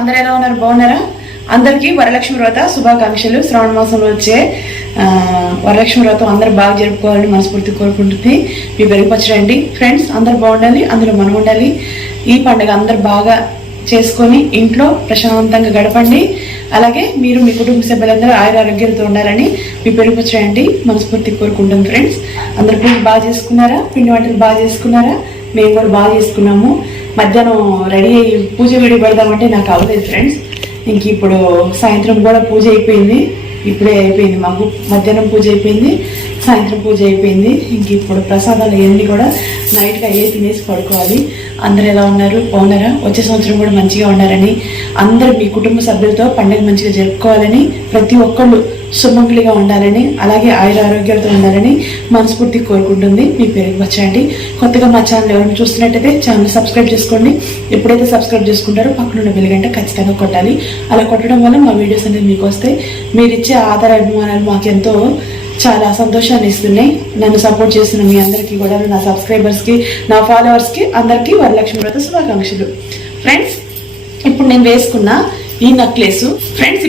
అందరూ ఎలా ఉన్నారు? బాగున్నారా? అందరికీ వరలక్ష్మి వ్రత శుభాకాంక్షలు. శ్రావణ మాసంలో వచ్చే వరలక్ష్మి వ్రతం అందరూ బాగా జరుపుకోవాలని మనస్ఫూర్తి కోరుకుంటుంది. మీ పెరుగుపచ్చరండి ఫ్రెండ్స్. అందరు బాగుండాలి, అందులో మనం ఉండాలి. ఈ పండుగ అందరు బాగా చేసుకొని ఇంట్లో ప్రశాంతంగా గడపండి. అలాగే మీరు మీ కుటుంబ సభ్యులందరూ ఆరోగ్యాలతో ఉండాలని మీ పెరుగుపచ్చరండి మనస్ఫూర్తి కోరుకుంటుంది ఫ్రెండ్స్. అందరు పూజ బాగా చేసుకున్నారా? పిండి వంటలు బాగా చేసుకున్నారా? మేము కూడా బాగా చేసుకున్నాము. మధ్యాహ్నం రెడీ అయ్యి పూజ వీడియో పెడదామంటే నాకు అవ్వలేదు ఫ్రెండ్స్. ఇంక ఇప్పుడు సాయంత్రం కూడా పూజ అయిపోయింది. ఇప్పుడే అయిపోయింది, మాకు మధ్యాహ్నం పూజ అయిపోయింది, సాయంత్రం పూజ అయిపోయింది. ఇంక ఇప్పుడు ప్రసాదాలు ఇవన్నీ కూడా నైట్గా అయ్యే తినేసి పడుకోవాలి. అందరు ఎలా ఉన్నారు? బాగున్నారా? వచ్చే సంవత్సరం కూడా మంచిగా ఉండాలని, అందరూ మీ కుటుంబ సభ్యులతో పండుగ మంచిగా జరుపుకోవాలని, ప్రతి ఒక్కళ్ళు సుమంగళిగా ఉండాలని, అలాగే ఆరోగ్యాలతో ఉండాలని మనస్ఫూర్తి కోరుకుంటుంది మీ పెరుగుపచ్చండి. కొత్తగా మా ఛానల్ ఎవరైనా చూస్తున్నట్టయితే ఛానల్ సబ్స్క్రైబ్ చేసుకోండి. ఎప్పుడైతే సబ్స్క్రైబ్ చేసుకుంటారో పక్కన ఉన్న బెల్ గంట ఖచ్చితంగా కొట్టాలి. అలా కొట్టడం వల్ల మా వీడియోస్ అనేది మీకు వస్తాయి. మీరు ఇచ్చే ఆధార అభిమానాలు మాకెంతో చాలా సంతోషాన్ని ఇస్తున్నాయి. నన్ను సపోర్ట్ చేసిన మీ అందరికీ కూడా, నా సబ్స్క్రైబర్స్కి, నా ఫాలోవర్స్కి అందరికీ వరలక్ష్మి వ్రత శుభాకాంక్షలు ఫ్రెండ్స్. ఇప్పుడు నేను వేసుకున్న ఈ నెక్లెస్ ఫ్రెండ్స్,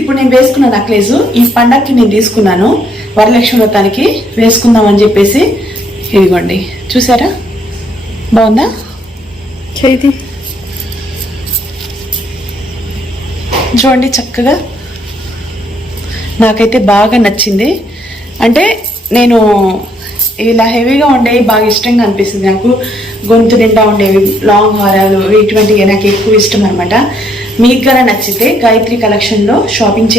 ఈ పండగకి నేను తీసుకున్నాను. వరలక్ష్మి వ్రతానికి వేసుకుందామని చెప్పేసి ఇదిగోండి, చూసారా? బాగుందా? చేతి చూడండి చక్కగా. నాకైతే బాగా నచ్చింది. అంటే నేను ఇలా హెవీగా ఉండేవి బాగా ఇష్టంగా అనిపిస్తుంది నాకు. గొంతు నిండా ఉండేవి లాంగ్ హారాలు ఇటువంటివి నాకు ఎక్కువ ఇష్టం అనమాట. మీకు గల నచ్చితే గాయత్రి కలెక్షన్లో షాపింగ్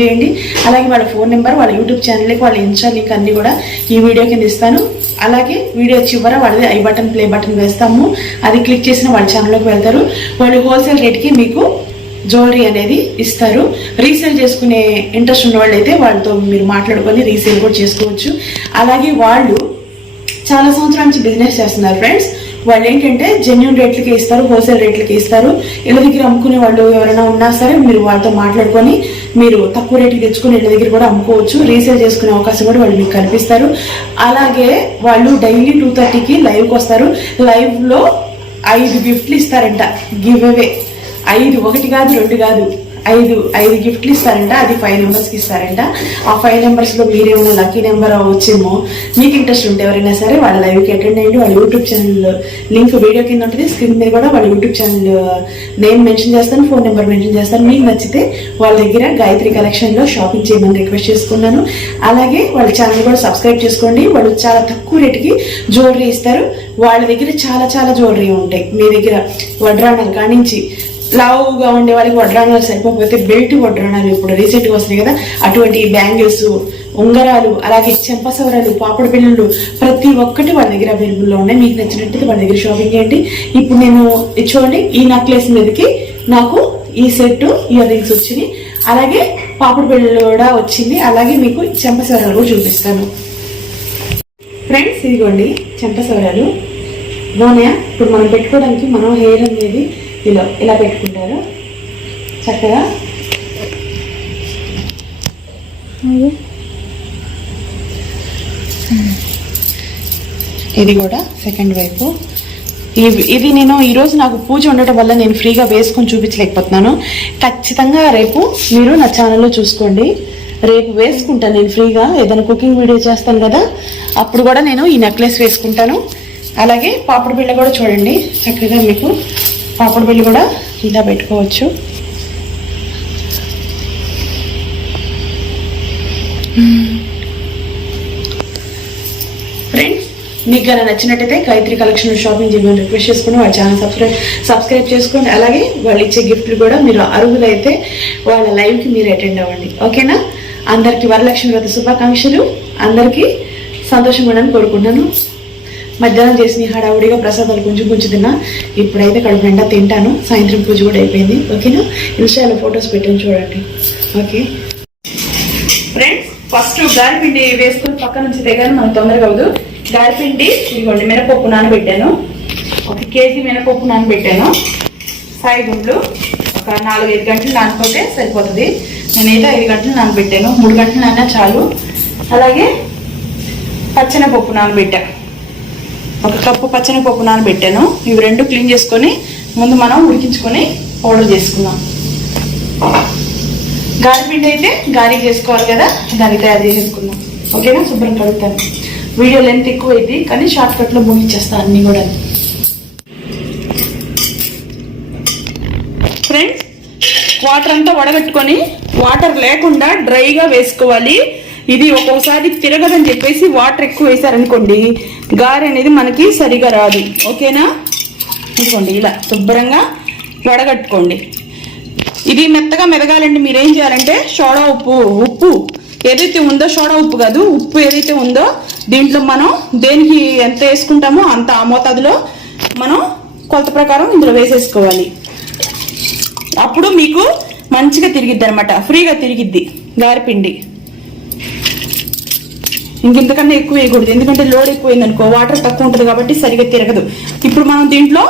చేయండి. అలాగే వాళ్ళ ఫోన్ నెంబర్, వాళ్ళ యూట్యూబ్ ఛానల్కి, వాళ్ళ ఇన్స్టా లింక్ అన్ని కూడా ఈ వీడియో కింద ఇస్తాను. అలాగే వీడియో చివర వాళ్ళది ఐ బటన్, ప్లే బటన్ వేస్తాము. అది క్లిక్ చేసిన వాళ్ళ ఛానల్లోకి వెళ్తారు. వాళ్ళు హోల్సేల్ రేట్కి మీకు జ్యువెలరీ అనేది ఇస్తారు. రీసేల్ చేసుకునే ఇంట్రెస్ట్ ఉన్న వాళ్ళు అయితే వాళ్ళతో మీరు మాట్లాడుకొని రీసేల్ కూడా చేసుకోవచ్చు. అలాగే వాళ్ళు చాలా సంవత్సరాల నుంచి బిజినెస్ చేస్తున్నారు ఫ్రెండ్స్. వాళ్ళు ఏంటంటే జెన్యూన్ రేట్లకి ఇస్తారు, హోల్సేల్ రేట్లకి ఇస్తారు. ఇళ్ళ దగ్గర అమ్ముకునే వాళ్ళు ఎవరైనా ఉన్నా సరే మీరు వాళ్ళతో మాట్లాడుకొని మీరు తక్కువ రేట్కి తెచ్చుకుని ఇళ్ళ దగ్గర కూడా అమ్ముకోవచ్చు. రీసేల్ చేసుకునే అవకాశం కూడా వాళ్ళు మీకు కల్పిస్తారు. అలాగే వాళ్ళు డైలీ 2:30కి లైవ్కి వస్తారు. లైవ్లో 5 గిఫ్ట్లు ఇస్తారంట. గివ్ అవే 5, 1 కాదు 2 కాదు 5 గిఫ్ట్లు ఇస్తారంట. అది 5 నెంబర్స్కి ఇస్తారంట. ఆ 5 నెంబర్స్లో మీరేమన్నా లక్కీ నెంబర్ వచ్చేమో. మీకు ఇంట్రెస్ట్ ఉంటే ఎవరైనా సరే వాళ్ళ లైవ్కి అటెండ్ అయ్యండి. వాళ్ళ యూట్యూబ్ ఛానల్ లింక్ వీడియో కింద ఉంటుంది. స్క్రీన్ మీద కూడా వాళ్ళ యూట్యూబ్ ఛానల్ నేమ్ మెన్షన్ చేస్తాను, ఫోన్ నెంబర్ మెన్షన్ చేస్తాను. మీకు నచ్చితే వాళ్ళ దగ్గర గాయత్రి కలెక్షన్లో షాపింగ్ చేయమని రిక్వెస్ట్ చేసుకున్నాను. అలాగే వాళ్ళ ఛానల్ కూడా సబ్స్క్రైబ్ చేసుకోండి. వాళ్ళు చాలా తక్కువ రేటుకి జ్యువెలరీ ఇస్తారు. వాళ్ళ దగ్గర చాలా చాలా జ్యువెలరీ ఉంటాయి. మీ దగ్గర వడ్రాణాలు కానించి లావుగా ఉండే వాళ్ళకి వడ్రాణాలు సరిపోతే బెల్ట్ వడ్రాణాలు ఇప్పుడు రీసెంట్గా వస్తున్నాయి కదా, అటువంటి బ్యాంగిల్స్, ఉంగరాలు, అలాగే చెంపసవరాలు, పాపడ బిళ్ళలు ప్రతి ఒక్కటి వాళ్ళ దగ్గర అవైలబుల్లో ఉన్నాయి. మీకు నచ్చినట్టయితే వాళ్ళ దగ్గర షాపింగ్ చేయండి. ఇప్పుడు నేను చూడండి, ఈ నెక్లెస్ మీదకి నాకు ఈ సెట్ ఇయర్ రింగ్స్ వచ్చినాయి. అలాగే పాపడ బిళ్ళలు కూడా వచ్చింది. అలాగే మీకు చెంపసవరాలు కూడా చూపిస్తాను ఫ్రెండ్స్. ఇదిగోండి చెంపసవరాలు బాగున్నాయా? ఇప్పుడు మనం పెట్టుకోవడానికి మనం హెయిర్ అనేది ఇలా పెట్టుకుంటారు చక్కగా. ఇది కూడా సెకండ్ వైపు. ఇది నేను ఈరోజు నాకు పూజ ఉండటం వల్ల నేను ఫ్రీగా వేసుకొని చూపించలేకపోతున్నాను. ఖచ్చితంగా రేపు మీరు నా ఛానల్లో చూసుకోండి. రేపు వేసుకుంటాను నేను ఫ్రీగా. ఏదైనా కుకింగ్ వీడియో చేస్తాను కదా, అప్పుడు కూడా నేను ఈ నెక్లెస్ వేసుకుంటాను. అలాగే పాపడ బిళ్ళ కూడా చూడండి చక్కగా. మీకు పాపడ బిళ్ళ కూడా ఇలా పెట్టుకోవచ్చు. ఫ్రెండ్స్, మీకు అలా నచ్చినట్టయితే గాయత్రి కలెక్షన్ షాపింగ్ చేయమని రిక్వెస్ట్ చేసుకుని వాళ్ళ ఛానల్ సబ్స్క్రైబ్ చేసుకోండి. అలాగే వాళ్ళు ఇచ్చే గిఫ్ట్లు కూడా మీరు అర్హులైతే వాళ్ళ లైవ్కి మీరు అటెండ్ అవ్వండి. ఓకేనా? అందరికీ వరలక్ష్మి వ్రత శుభాకాంక్షలు. అందరికీ సంతోషంగా ఉండాలని కోరుకుంటున్నాను. మధ్యాహ్నం చేసిన హడావుడిగా ప్రసాదాలు కొంచెం తిన్నా. ఇప్పుడైతే కడుపు నిండా తింటాను. సాయంత్రం పూజ కూడా అయిపోయింది. ఓకేనా? ఇన్స్టాలో ఫొటోస్ పెట్టాను చూడండి. ఓకే ఫ్రెండ్స్, ఫస్ట్ గారిపిండి వేసుకుని పక్క నుంచి తెగాను, మనకు తొందరగా అవ్వదు. గారిపిండి ఇదిగోండి, మినపప్పు నానబెట్టాను. 1 కేజీ మినపప్పు నానబెట్టాను. సాయి గుండ్లు ఒక 4-5 గంటలు నానిపోతే సరిపోతుంది. నేనైతే 5 గంటలు నానబెట్టాను. 3 గంటలు నానా చాలు. అలాగే పచ్చెనపప్పు నానబెట్టా. 1 కప్పు పచ్చెనపప్పు నానబెట్టాను. ఇవి 2 క్లీన్ చేసుకొని ముందు మనం ఉడికించుకొని పౌడర్ చేసుకుందాం. గారెపిండి అయితే గారె చేసుకోవాలి కదా, దాన్ని తయారు చేసేసుకుందాం. ఓకేనా? శుభ్రం కడుగుతాను. వీడియో లెంత్ ఎక్కువ అయింది కానీ షార్ట్ కట్లో ముగించేస్తాను అన్నీ కూడా. ఫ్రెండ్స్, వాటర్ అంతా వడగట్టుకొని వాటర్ లేకుండా డ్రైగా వేసుకోవాలి. ఇది ఒక్కోసారి తిరగదని చెప్పేసి వాటర్ ఎక్కువ వేసారనుకోండి గారె అనేది మనకి సరిగా రాదు. ఓకేనా? ఇదిగోండి ఇలా శుభ్రంగా వడగట్టుకోండి. ఇది మెత్తగా మెదగాలంటే మీరేం చేయాలంటే సోడా ఉప్పు ఏదైతే ఉందో, సోడా ఉప్పు కాదు, ఉప్పు ఏదైతే ఉందో దీంట్లో మనం దేనికి ఎంత వేసుకుంటామో అంత ఆ మోతాదులో మనం కొలత ప్రకారం ఇందులో వేసేసుకోవాలి. అప్పుడు మీకు మంచిగా తిరిగిద్ది అనమాట, ఫ్రీగా తిరిగిద్ది గారెపిండి. ఇంకెంతకన్నా ఎక్కువ వేయకూడదు, ఎందుకంటే లోడ్ ఎక్కువైంది అనుకో వాటర్ తక్కువ ఉంటుంది కాబట్టి సరిగా తిరగదు. ఇప్పుడు మనం దీంట్లో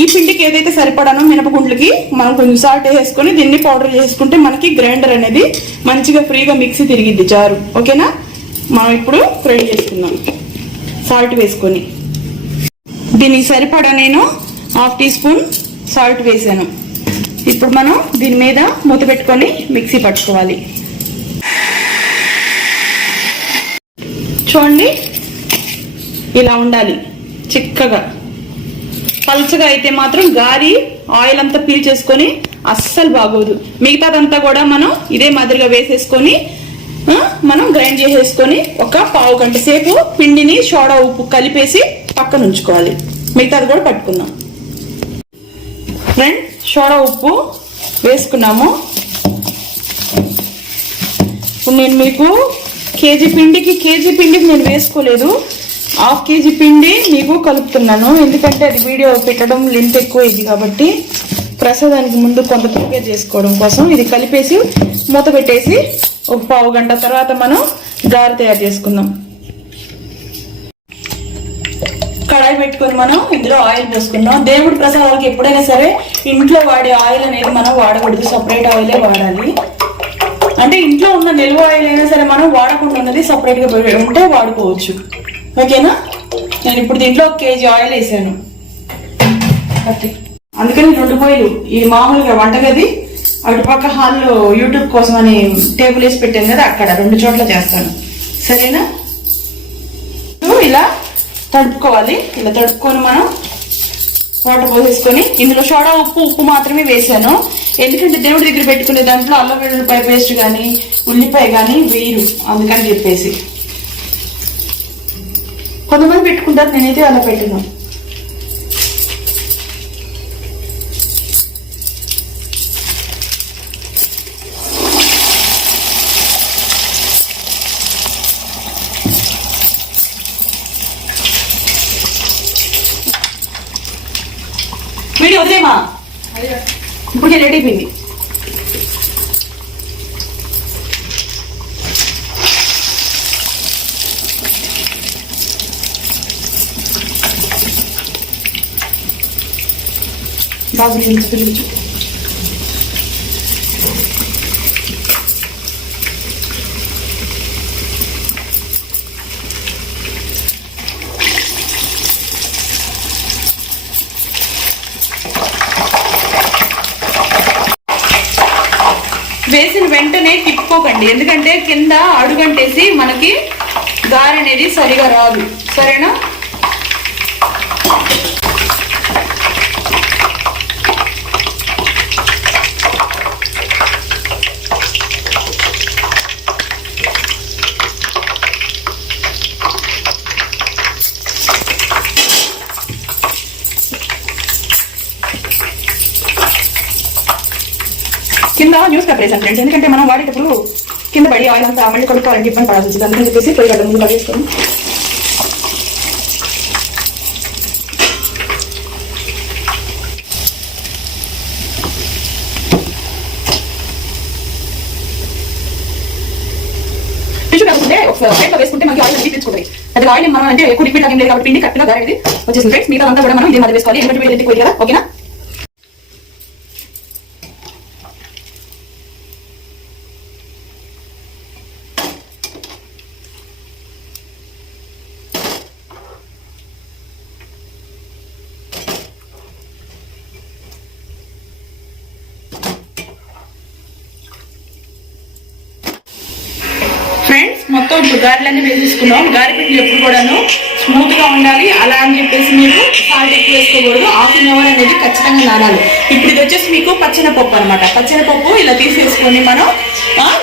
ఈ పిండికి ఏదైతే సరిపడానో మినపగుండ్లకి మనం కొంచెం సాల్ట్ వేసుకొని దీన్ని పౌడర్ చేసుకుంటే మనకి గ్రైండర్ అనేది మంచిగా ఫ్రీగా మిక్సీ తిరిగిద్ది జారు. ఓకేనా? మనం ఇప్పుడు ఫ్రై చేసుకుందాం సాల్ట్ వేసుకొని. దీనికి సరిపడా నేను 1/2 టీ స్పూన్ సాల్ట్ వేసాను. ఇప్పుడు మనం దీని మీద మూత పెట్టుకొని మిక్సీ పట్టుకోవాలి. చూడండి ఇలా ఉండాలి చిక్కగా. పల్చగా అయితే మాత్రం గారి ఆయిల్ అంతా పీల్ చేసుకొని అస్సలు బాగోదు. మిగతాదంతా కూడా మనం ఇదే మాదిరిగా వేసేసుకొని మనం గ్రైండ్ చేసేసుకొని ఒక పావు గంట సేపు పిండిని సోడా ఉప్పు కలిపేసి పక్కన ఉంచుకోవాలి. మిగతాది కూడా పట్టుకుందాం. ఫ్రెండ్, సోడా ఉప్పు వేసుకున్నాము. ఇప్పుడు నేను మీకు కేజీ పిండికి నేను వేసుకోలేదు, 1/2 కేజీ పిండి మీకు కలుపుతున్నాను. ఎందుకంటే అది వీడియో పెట్టడం లెంత్ ఎక్కువ ఇది కాబట్టి ప్రసాదానికి ముందు కొంత ప్రిపేర్ చేసుకోవడం కోసం ఇది కలిపేసి మూత పెట్టేసి ఒక పావు గంట తర్వాత మనం గారె తయారు చేసుకుందాం. కడాయి పెట్టుకొని మనం ఇందులో ఆయిల్ పోసుకుందాం. దేవుడి ప్రసాదాలకి ఎప్పుడైనా సరే ఇంట్లో వాడే ఆయిల్ అనేది మనం వాడకూడదు, సపరేట్ ఆయిలే వాడాలి. అంటే ఇంట్లో ఉన్న నిల్వ ఆయిల్ అయినా సరే మనం వాడకుండా ఉన్నది సపరేట్ గా ఉంటే వాడుకోవచ్చు. ఓకేనా? నేను ఇప్పుడు దీంట్లో 1 కేజీ ఆయిల్ వేసాను. అందుకని 2 పొయ్యిలు, ఈ మామూలుగా వంటగది అటుపక్క హాల్లో యూట్యూబ్ కోసం అని టేబుల్ వేసి పెట్టాను కదా, అక్కడ 2 చోట్ల చేస్తాను. సరేనా? ఇలా తడుపుకోవాలి. ఇలా తడుపుకొని మనం వాటర్ పోసేసుకొని ఇందులో సోడా ఉప్పు మాత్రమే వేసాను. ఎందుకంటే దేవుడి దగ్గర పెట్టుకునే దాంట్లో అల్లం వెల్లుల్లిపాయ పేస్ట్ కానీ ఉల్లిపాయ కానీ వేయరు, అందుకని చెప్పేసి. కొంతమంది పెట్టుకుంటారు, నేనైతే అలా పెట్టినా. వీడియో వదిలేమా, ఇప్పుడు రెడీ అయిపోయింది. బాగా పిలిచి వేసిన వెంటనే తిప్పుకోకండి, ఎందుకంటే కింద అడుగంటేసి మనకి గారె అనేది సరిగా రాదు. సరేనా? కింద న్యూస్ పేపర్ వేసాను ఫ్రెండ్స్, ఎందుకంటే మనం వాడేటప్పుడు కింద పడి ఆయిల్ అంతా మళ్ళీ కొడుకోవాలని ఇబ్బంది పడాల్సి వచ్చింది. అందుకని చెప్పేసి పొయ్యి గడ్డ ముందు వేసుకొని టిష్యూ కాకుంటే ఒక ప్లేట్లో వేసుకుంటే మనకి ఆయిల్ తీసుకుంటాయి. అది ఆయిల్ మనం అంటే ఎక్కువ లిక్విడ్ ఏం లేదు కాబట్టి పిండి కరెక్ట్గా గారెది వచ్చేసింది ఫ్రెండ్స్. మిగతా అంతా కూడా మనం దీని మీద వేసుకోవాలి, ఎందుకంటే వేడి ఎక్కువ కదా. ఓకేనా? ఫ్రెండ్స్ మొత్తం ఇప్పుడు గారెలన్నీ వేసేసుకున్నాం. గారె పిండి ఎప్పుడు కూడాను స్మూత్ గా ఉండాలి. అలా అని చెప్పేసి మీరు సాల్ట్ ఎక్కువ వేసుకోకూడదు. ½ an hour అనేది ఖచ్చితంగా నానాలి. ఇప్పుడు ఇది వచ్చేసి మీకు పచ్చెనపప్పు అనమాట. పచ్చెనపప్పు ఇలా తీసేసుకొని మనం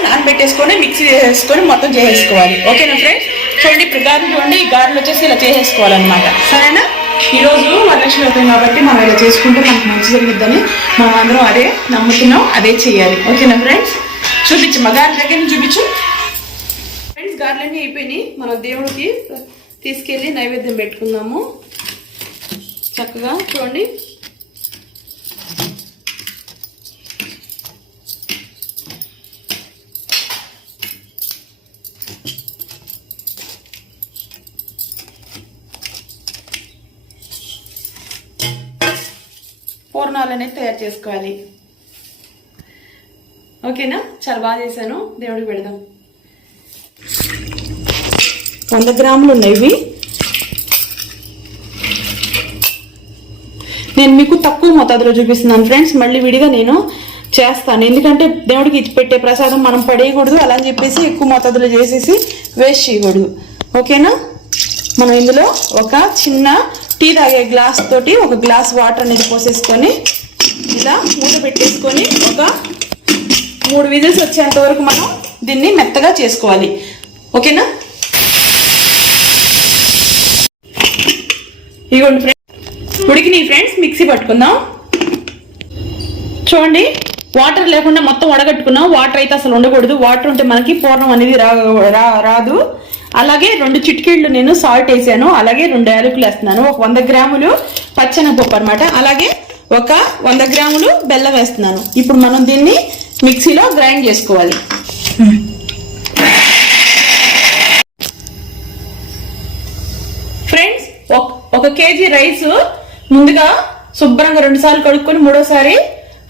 నానబెట్టేసుకొని మిక్సీ వేసేసుకొని మొత్తం చేసేసుకోవాలి. ఓకేనా ఫ్రెండ్స్? చూడండి ఇప్పుడు గారెలు చూడండి, ఈ గారెలు వచ్చేసి ఇలా చేసేసుకోవాలన్నమాట. సరేనా? ఈరోజు వరలక్ష్మి అవుతుంది కాబట్టి మనం ఇలా చేసుకుంటే మనకు మంచి జరుగుతుందని మనం అందరం అదే నమ్ముతున్నాం, అదే చేయాలి. ఓకేనా ఫ్రెండ్స్? చూపించు మా గారి దగ్గర నుంచి చూపించు ఫ్రెండ్స్. గారెలన్నీ అయిపోయినాయి. మనం దేవుడికి తీసుకెళ్ళి నైవేద్యం పెట్టుకుందాము. చక్కగా చూడండి. పూర్ణాలు అనేది తయారు చేసుకోవాలి. ఓకేనా? చాలా బాగా చేశాను. దేవుడికి పెడదాం. 100 గ్రాములు ఉన్నాయి. నేను మీకు తక్కువ మోతాదులో చూపిస్తున్నాను ఫ్రెండ్స్. మళ్ళీ విడిగా నేను చేస్తాను, ఎందుకంటే దేవుడికి పెట్టే ప్రసాదం మనం పడేయకూడదు. అలా అని చెప్పేసి ఎక్కువ మోతాదులో చేసేసి వేస్ట్ చేయకూడదు. ఓకేనా? మనం ఇందులో ఒక చిన్న టీ తాగే గ్లాస్ తోటి ఒక గ్లాస్ వాటర్ అనేది పోసేసుకొని ఇలా మూత పెట్టేసుకొని ఒక 3 విజిల్స్ వచ్చేంత వరకు మనం దీన్ని మెత్తగా చేసుకోవాలి. ఓకేనా? ఇదిగోండి ఫ్రెండ్స్, ఉడికినాయి ఫ్రెండ్స్. మిక్సీ పట్టుకుందాం. చూడండి, వాటర్ లేకుండా మొత్తం వడగట్టుకున్నాం. వాటర్ అయితే అసలు ఉండకూడదు. వాటర్ ఉంటే మనకి పూర్ణం అనేది రాదు. అలాగే 2 చిటికీళ్ళు నేను సాల్ట్ వేసాను. అలాగే 2 యాలకులు వేస్తున్నాను. ఒక 100 గ్రాములు పచ్చెనపప్పు అనమాట. అలాగే ఒక 100 గ్రాములు బెల్లం వేస్తున్నాను. ఇప్పుడు మనం దీన్ని మిక్సీలో గ్రైండ్ చేసుకోవాలి. ఫ్రెండ్స్, 1 కేజీ రైస్ ముందుగా శుభ్రంగా 2 సార్లు కడుక్కొని 3వసారి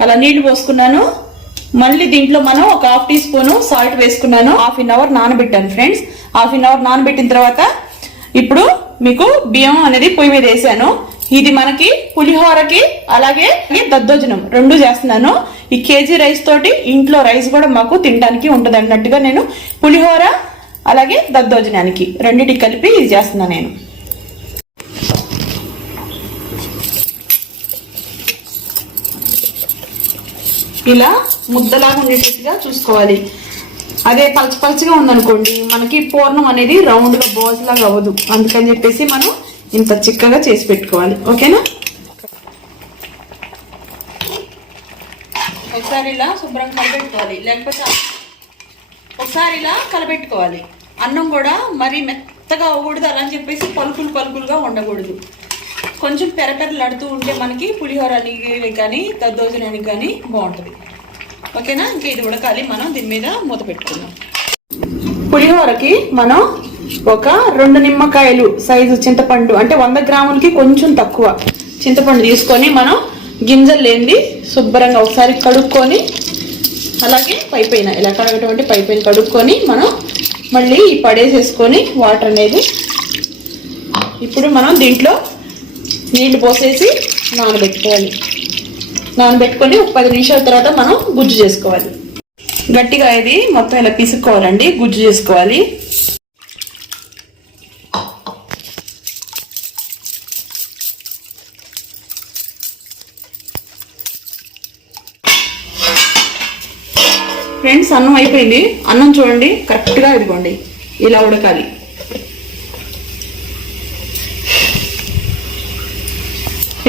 అలా నీళ్లు పోసుకున్నాను. మళ్ళీ దీంట్లో మనం ఒక ½ టీ స్పూన్ సాల్ట్ వేసుకున్నాను. ½ an hour నానబెట్టాను ఫ్రెండ్స్. ½ an hour నానబెట్టిన తర్వాత ఇప్పుడు మీకు బియ్యం అనేది పొయ్యి మీద వేసాను. ఇది మనకి పులిహోరకి అలాగే దద్దోజనం 2 చేస్తున్నాను. ఈ కేజీ రైస్ తోటి ఇంట్లో రైస్ కూడా మాకు తినడానికి ఉంటది అన్నట్టుగా నేను పులిహోర అలాగే దద్దోజనానికి రెండింటికి కలిపి ఇది చేస్తున్నాను నేను. ఇలా ముద్దలాగా ఉండేటట్టుగా చూసుకోవాలి. అదే పలచగా ఉందనుకోండి మనకి పూర్ణం అనేది రౌండ్ గా బోజ్ లాగా అవ్వదు. అందుకని చెప్పేసి మనం ఇంత చిక్కగా చేసి పెట్టుకోవాలి. ఓకేనా? ఒకసారి ఇలా శుభ్రంగా కలబెట్టుకోవాలి. లేకపోతే ఒకసారి ఇలా కలబెట్టుకోవాలి. అన్నం కూడా మరీ మెత్తగా అవ్వకూడదు. అలా అని చెప్పేసి పలుకులుగా ఉండకూడదు. కొంచెం పెరపెరలాడుతూ ఉంటే మనకి పులిహోరానికి కానీ దద్దోజనానికి కానీ బాగుంటుంది. ఓకేనా? ఇంకా ఇది ఉడకాలి. మనం దీని మీద మూత పెట్టుకుందాం. పులిహోరకి మనం ఒక 2 నిమ్మకాయలు సైజు చింతపండు, అంటే 100 గ్రాములకి కొంచెం తక్కువ చింతపండు తీసుకొని మనం గింజలు లేనిది శుభ్రంగా ఒకసారి కడుక్కొని, అలాగే పైపైన ఇలా కడగటం అంటే పైపైన కడుక్కొని మనం మళ్ళీ పడేసేసుకొని వాటర్ అనేది ఇప్పుడు మనం దీంట్లో నీళ్లు పోసేసి నానబెట్టుకోవాలి. నానబెట్టుకొని ఒక 10 నిమిషాల తర్వాత మనం గుజ్జు చేసుకోవాలి. గట్టిగా ఇది మొత్తం ఇలా పిసుక్కోవాలండి, గుజ్జు చేసుకోవాలి. ఫ్రెండ్స్, అన్నం అయిపోయింది. అన్నం చూడండి కరెక్ట్గా ఇదిగోండి ఇలా ఉడకాలి.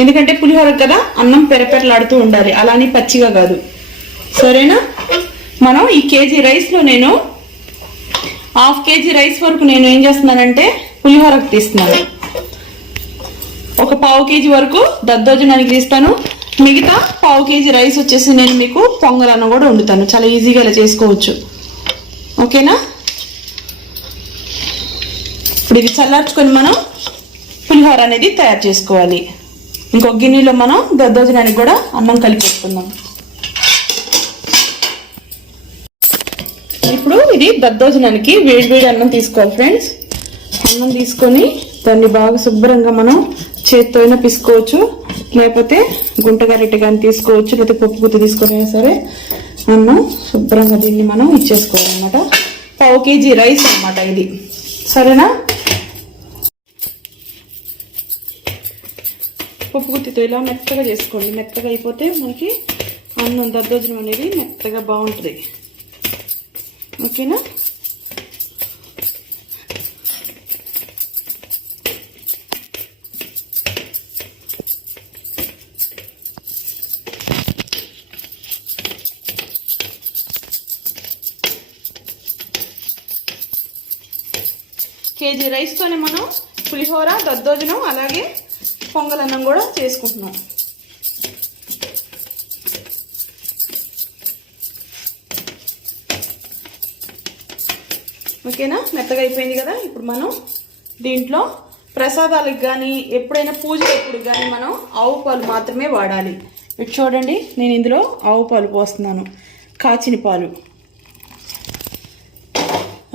ఎందుకంటే పులిహోర కదా, అన్నం పెరపెరలాడుతూ ఉండాలి, అలానే పచ్చిగా కాదు. సరేనా? మనం ఈ కేజీ రైస్లో నేను ½ కేజీ రైస్ వరకు నేను ఏం చేస్తున్నానంటే పులిహోరకు తీస్తున్నాను. ఒక ½ కేజీ వరకు దద్దోజనానికి తీస్తాను. మిగతా ½ కేజీ రైస్ వచ్చేసి నేను మీకు పొంగలన్న కూడా వండుతాను. చాలా ఈజీగా ఇలా చేసుకోవచ్చు. ఓకేనా? ఇప్పుడు ఇది చల్లార్చుకొని మనం పులిహోర అనేది తయారు చేసుకోవాలి. ఇంకొక గిన్నెలో మనం దద్దోజనానికి కూడా అన్నం కలిపేసుకుందాం. ఇప్పుడు ఇది దద్దోజనానికి వేడి అన్నం తీసుకోవాలి ఫ్రెండ్స్. అన్నం తీసుకొని దాన్ని బాగా శుభ్రంగా మనం చేత్తో అయినా పిసుకోవచ్చు, లేకపోతే గుంటగరిటె కానీ తీసుకోవచ్చు, లేకపోతే పప్పు గుత్తి తీసుకొని సరే అన్నం శుభ్రంగా దీన్ని మనం ఇచ్చేసుకోవాలన్నమాట. పావు కేజీ రైస్ అన్నమాట ఇది. సరేనా? పప్పు గుత్తితో ఇలా మెత్తగా చేసుకోండి. మెత్తగా అయిపోతే మనకి అన్నం దద్దోజనం అనేది మెత్తగా బాగుంటుంది. ఓకేనా? కేజీ రైస్తోనే మనం పులిహోర, దద్దోజనం అలాగే పొంగలన్నం కూడా చేసుకుంటున్నాం. ఓకేనా? మెత్తగా అయిపోయింది కదా. ఇప్పుడు మనం దీంట్లో ప్రసాదాలకు కానీ ఎప్పుడైనా పూజలప్పుడు కానీ మనం ఆవు పాలు మాత్రమే వాడాలి. ఇటు చూడండి, నేను ఇందులో ఆవు పాలు పోస్తున్నాను, కాచిన పాలు.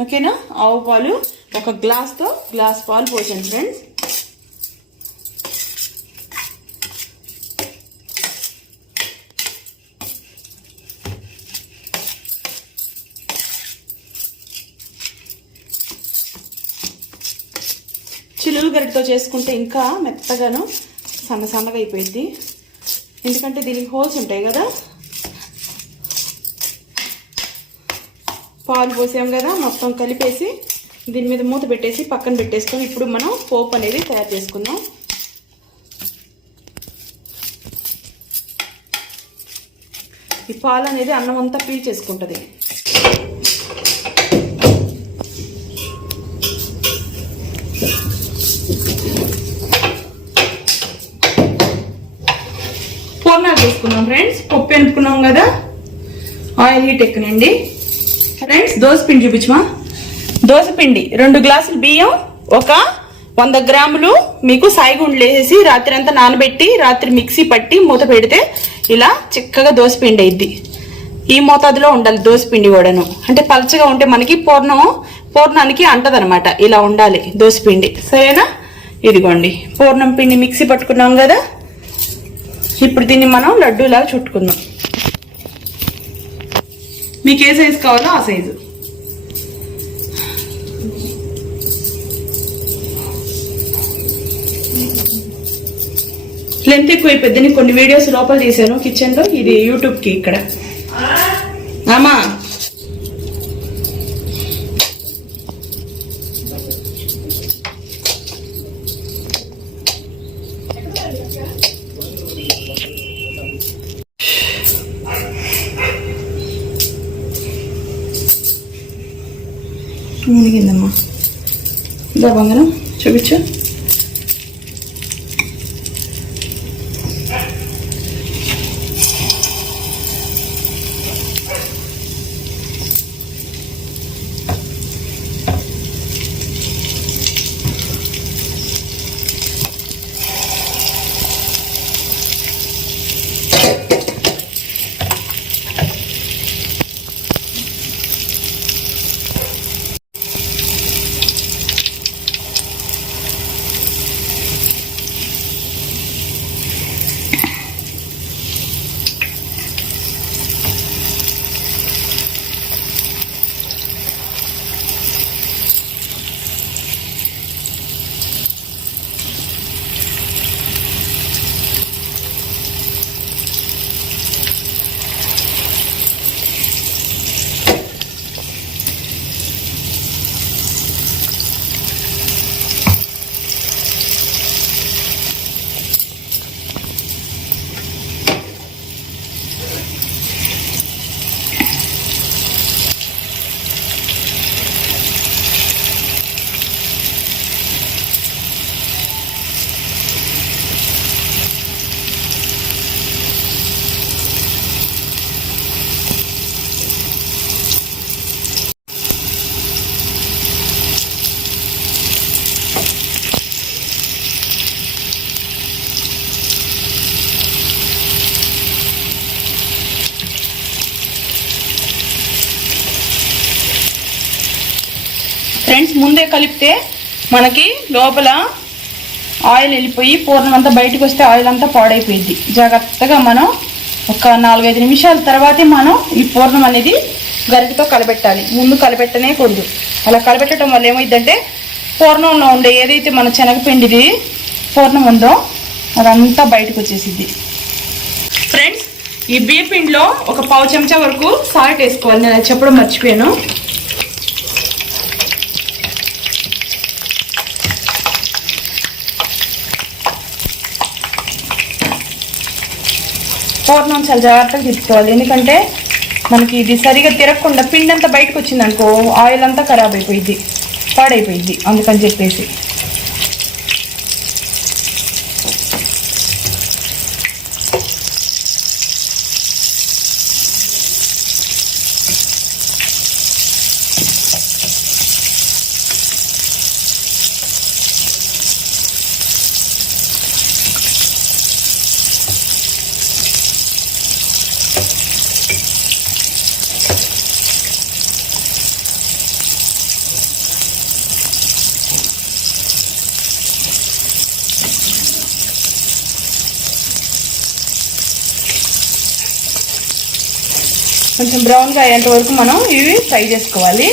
ఓకేనా? ఆవు పాలు ఒక గ్లాస్తో గ్లాస్ పాలు పోసాను ఫ్రెండ్స్. చిలులు గరిటతో చేసుకుంటే ఇంకా మెత్తగాను సన్నగా అయిపోయింది. ఎందుకంటే దీనికి హోల్స్ ఉంటాయి కదా. పాలు పోసాం కదా, మొత్తం కలిపేసి దీని మీద మూత పెట్టేసి పక్కన పెట్టేసుకొని ఇప్పుడు మనం పోపు అనేది తయారు చేసుకుందాం. ఈ పాలు అనేది అన్నం అంతా పీల్చేసుకుంటుంది. పూర్ణాలు చేసుకున్నాం ఫ్రెండ్స్. పప్పు ఎనుకున్నాం కదా, ఆయిల్ హీట్ ఎక్కనండి ఫ్రెండ్స్. దోసపిండి చూపించమా. దోసపిండి 2 గ్లాసులు బియ్యం, ఒక 100 గ్రాములు మీకు సాయిగుండ్లు వేసేసి రాత్రి అంతా నానబెట్టి రాత్రి మిక్సీ పట్టి మూత పెడితే ఇలా చిక్కగా దోసపిండి అయింది. ఈ మోతాదులో ఉండాలి దోసపిండి కూడాను. అంటే పలచగా ఉంటే మనకి పూర్ణానికి అంటదనమాట. ఇలా ఉండాలి దోసపిండి. సరేనా? ఇదిగోండి పూర్ణం పిండి మిక్సీ పట్టుకున్నాం కదా. ఇప్పుడు దీన్ని మనం లడ్డూలాగా చుట్టుకుందాం. మీకు ఏ సైజు కావాలో ఆ సైజు. లెంత్ ఎక్కువ అయిపోద్ది. కొన్ని వీడియోస్ లోపల తీసాను కిచెన్ లో, ఇది యూట్యూబ్ కి. ఇక్కడ ఆమా మునిగిందమ్మా. ఇదా బంగారం చూపించు. ఫ్రెండ్స్ ముందే కలిపితే మనకి లోపల ఆయిల్ వెళ్ళిపోయి పూర్ణం అంతా బయటకు వస్తే ఆయిల్ అంతా పాడైపోయింది. జాగ్రత్తగా మనం ఒక 4-5 నిమిషాల తర్వాతే మనం ఈ పూర్ణం అనేది గరిటతో కలబెట్టాలి. ముందు కలబెట్టనే కూడదు. అలా కలబెట్టడం వల్ల ఏమైందంటే పూర్ణంలో ఉండే ఏదైతే మన శనగపిండిది పూర్ణం ఉందో అదంతా బయటకు వచ్చేసిద్ది. ఫ్రెండ్స్, ఈ బియ్య పిండిలో ఒక పావు చెంచా వరకు సాల్ట్ వేసుకోవాలి. నేను చెప్పడం మర్చిపోయాను. పూర్ణం చాలా జాగ్రత్తగా తిప్పుకోవాలి. ఎందుకంటే మనకి ఇది సరిగా తిరగకుండా పిండి అంతా బయటకు వచ్చింది అనుకో ఆయిల్ అంతా ఖరాబ్ అయిపోయింది, పాడైపోయింది. అందుకని చెప్పేసి కొంచెం బ్రౌన్గా అయ్యేంత వరకు మనం ఇవి ఫ్రై చేసుకోవాలి.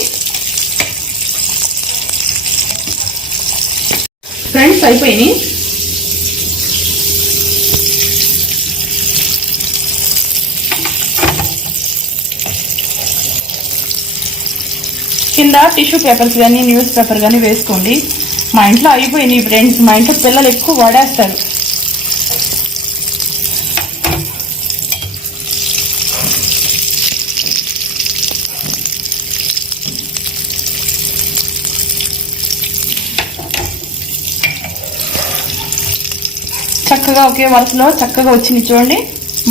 ఫ్రెండ్స్, అయిపోయినాయి. కింద టిష్యూ పేపర్స్ కానీ న్యూస్ పేపర్ కానీ వేసుకోండి. మా ఇంట్లో అయిపోయినాయి ఫ్రెండ్స్. మా ఇంట్లో పిల్లలు ఎక్కువ వాడేస్తారు. చక్కగా ఒకే వరుసలో చక్కగా వచ్చింది చూడండి.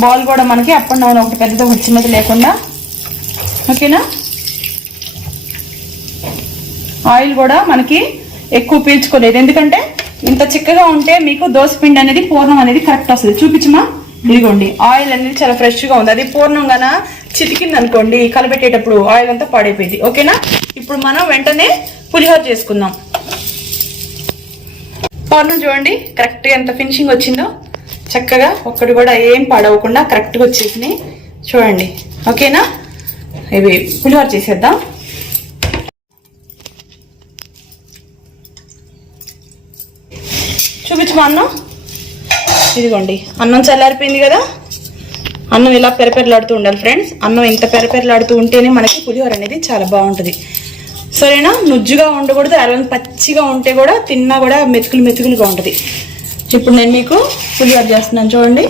బాల్ కూడా మనకి అప్ అండ్ డౌన్ ఒకటి పెద్దది ఒకటి చిన్నది లేకుండా. ఓకేనా? ఆయిల్ కూడా మనకి ఎక్కువ పీల్చుకోలేదు. ఎందుకంటే ఇంత చిక్కగా ఉంటే మీకు దోసపిండి అనేది పూర్ణం అనేది కరెక్ట్ వస్తుంది. చూపించమా? ఇదిగోండి, ఆయిల్ అనేది చాలా ఫ్రెష్గా ఉంది. అది పూర్ణం గాన చితికింది అనుకోండి కలబెట్టేటప్పుడు ఆయిల్ అంతా పాడైపోయింది. ఓకేనా? ఇప్పుడు మనం వెంటనే పులిహోర చేసుకుందాం. పూర్ణం చూడండి కరెక్ట్గా ఎంత ఫినిషింగ్ వచ్చిందో. చక్కగా ఒక్కటి కూడా ఏం పాడవకుండా కరెక్ట్గా వచ్చేసినాయి చూడండి. ఓకేనా? ఇవి పులిహోర చేసేద్దాం. చూపించమా అన్నం? ఇదిగోండి, అన్నం చల్లారిపోయింది కదా. అన్నం ఇలా పెరపెరలాడుతూ ఉండాలి ఫ్రెండ్స్. అన్నం ఇంత పెరపెరలాడుతూ ఉంటేనే మనకి పులిహోర అనేది చాలా బాగుంటుంది. సరేనా? నుజ్జుగా ఉండకూడదు. అలా పచ్చిగా ఉంటే కూడా తిన్నా కూడా మెతుకులుగా ఉంటుంది. ఇప్పుడు నేను మీకు పులిహోర చేస్తున్నాను చూడండి.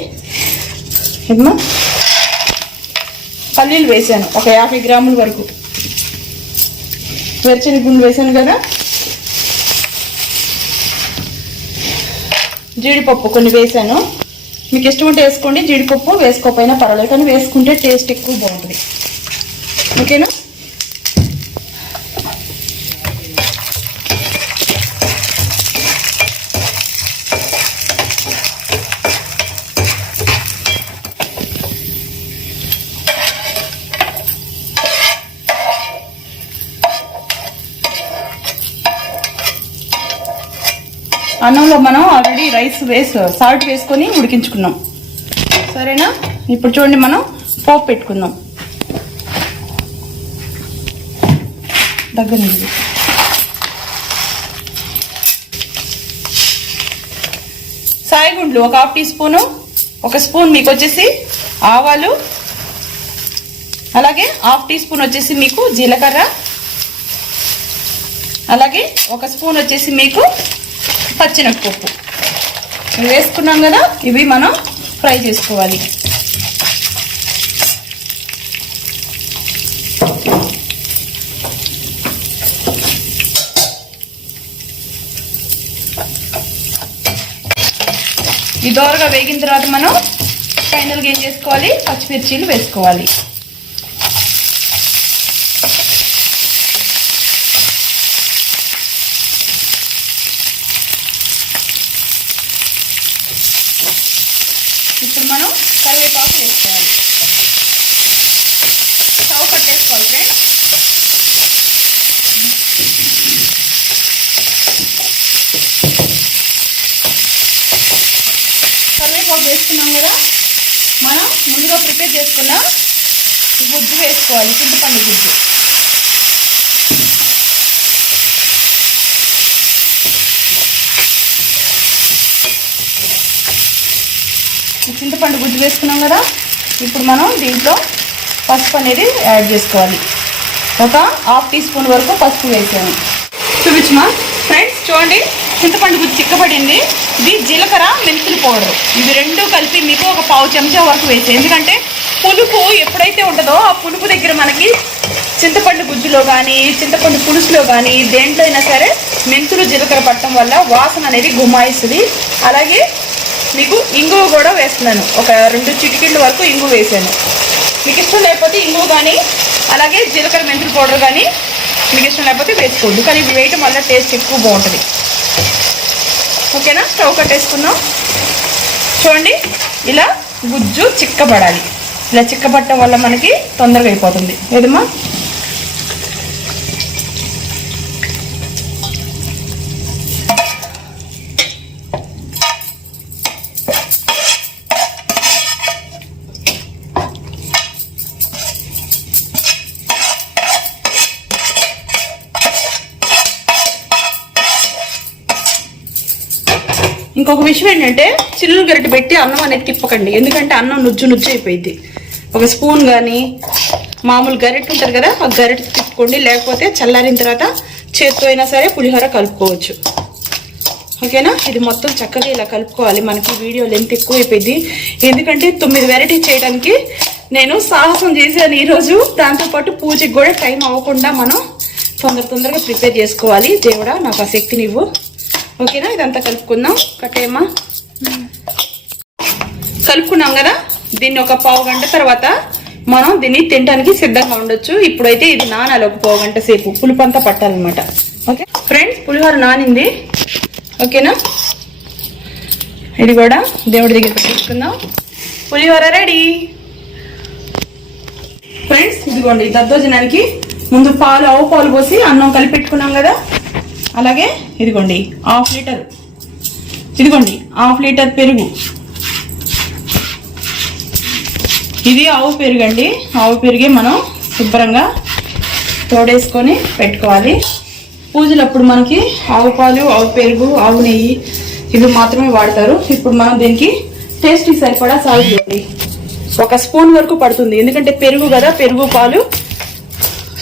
ఏమో పల్లీలు వేసాను ఒక 50 గ్రాముల వరకు. వెచ్చనిగుండు వేసాను కదా. జీడిపప్పు కొన్ని వేసాను. మీకు ఇష్టం ఉంటే వేసుకోండి. జీడిపప్పు వేసుకోకపోయినా పర్వాలేదు, కానీ వేసుకుంటే టేస్ట్ ఎక్కువ బాగుంటుంది. ఓకేనా? అన్నంలో మనం ఆల్రెడీ సాల్ట్ వేసుకొని ఉడికించుకున్నాం. సరేనా? ఇప్పుడు చూడండి, మనం పోపు పెట్టుకుందాం. దగ్గర నుంచి సాయిగుండ్లు ఒక 1/2 టీ స్పూను, 1 స్పూన్ మీకు వచ్చేసి ఆవాలు, అలాగే 1/2 టీ స్పూన్ వచ్చేసి మీకు జీలకర్ర, అలాగే 1 స్పూన్ వచ్చేసి మీకు పచ్చినపప్పు వేసుకున్నాం కదా. ఇవి మనం ఫ్రై చేసుకోవాలి. ఈ దోరగా వేగిన తర్వాత మనం ఫైనల్గా ఏం చేసుకోవాలి? పచ్చిమిర్చీలు వేసుకోవాలి. ఇప్పుడు మనం కరివేపాకు వేసుకోవాలి. స్టవ్ కట్టేసుకోవాలి ఫ్రెండ్స్. కరివేపాకు వేసుకున్నాం కదా. మనం ముందుగా ప్రిపేర్ చేసుకున్న గుజ్జు వేసుకోవాలి, చింతపండు గుజ్జు. చింతపండు గుజ్జు వేసుకున్నాం కదా. ఇప్పుడు మనం దీంట్లో పసుపు అనేది యాడ్ చేసుకోవాలి. ఒక 1/2 టీ స్పూన్ వరకు పసుపు వేసాను. చూపించమా ఫ్రెండ్స్, చూడండి చింతపండు గుజ్జు చిక్కబడింది. ఇది జీలకర్ర మెంతుల పౌడర్, ఇవి రెండు కలిపి మీకు ఒక 1/2 చెంచా వరకు వేసాయి. ఎందుకంటే పులుపు ఎప్పుడైతే ఉంటుందో ఆ పులుపు దగ్గర మనకి చింతపండు గుజ్జులో కానీ చింతపండు పులుసులో కానీ దేంట్లో అయినా సరే మెంతులు జీలకర్ర పట్టడం వల్ల వాసన అనేది గుమాయిస్తుంది. అలాగే మీకు ఇంగువ కూడా వేస్తున్నాను, ఒక 2 చిటికెళ్ళ వరకు ఇంగువ వేసాను. మీకు ఇష్టం లేకపోతే ఇంగువ కానీ అలాగే జీలకర్ర మెంతుల పౌడర్ కానీ మీకు ఇష్టం లేకపోతే వేసుకోవద్దు, కానీ ఇవి వేయటం వల్ల టేస్ట్ ఎక్కువ బాగుంటుంది. ఓకేనా, స్టవ్ కట్టేసుకుందాం. చూడండి ఇలా గుజ్జు చిక్కబడాలి. ఇలా చిక్కబట్టడం వల్ల మనకి తొందరగా అయిపోతుంది. ఏదమ్మా ఇంకొక విషయం ఏంటంటే చిల్లులు గరిటె పెట్టి అన్నం అనేది తిప్పకండి, ఎందుకంటే అన్నం నుజ్జు అయిపోయింది. ఒక స్పూన్ కానీ మామూలు గరిటె ఉంటుంది కదా, ఆ గరిటె తిప్పుకోండి. లేకపోతే చల్లారిన తర్వాత చేత్తో అయినా సరే పులిహోర కలుపుకోవచ్చు. ఓకేనా, ఇది మొత్తం చక్కగా ఇలా కలుపుకోవాలి. మనకి వీడియో లెంత్ ఎక్కువ అయిపోయింది, ఎందుకంటే 9 వెరైటీస్ చేయడానికి నేను సాహసం చేశాను ఈరోజు. దాంతోపాటు పూజకి కూడా టైం అవ్వకుండా మనం తొందరగా ప్రిపేర్ చేసుకోవాలి. దేవుడా నాకు ఆ శక్తిని ఇవ్వు. ఓకేనా, ఇదంతా కలుపుకుందాం. కట్టేయమ్మా, కలుపుకున్నాం కదా. దీన్ని ఒక 1/2 గంట తర్వాత మనం దీన్ని తినడానికి సిద్ధంగా ఉండొచ్చు. ఇప్పుడైతే ఇది నానాలి ఒక 1/2 గంట సేపు, పులుపు అంతా పట్టాలన్నమాట. ఓకే ఫ్రెండ్స్, పులిహోర నానింది. ఓకేనా, ఇది కూడా దేవుడి దగ్గర తీసుకుందాం. పులిహోర రెడీ. ఫ్రెండ్స్ ఇదిగోండి, దద్దోజనానికి ముందు ఆవు పాలు పోసి అన్నం కలిపి పెట్టుకున్నాం కదా. అలాగే ఇదిగోండి 1/2 లీటర్, ఇదిగోండి 1/2 లీటర్ పెరుగు. ఇది ఆవు పెరుగు అండి. ఆవు పెరిగి మనం శుభ్రంగా తోడేసుకొని పెట్టుకోవాలి. పూజలప్పుడు మనకి ఆవు పాలు, ఆవు పెరుగు, ఆవు నెయ్యి ఇవి మాత్రమే వాడతారు. ఇప్పుడు మనం దీనికి టేస్ట్కి సరిపడా సాల్ట్ వేయండి. 1 స్పూన్ వరకు పడుతుంది, ఎందుకంటే పెరుగు కదా, పెరుగు పాలు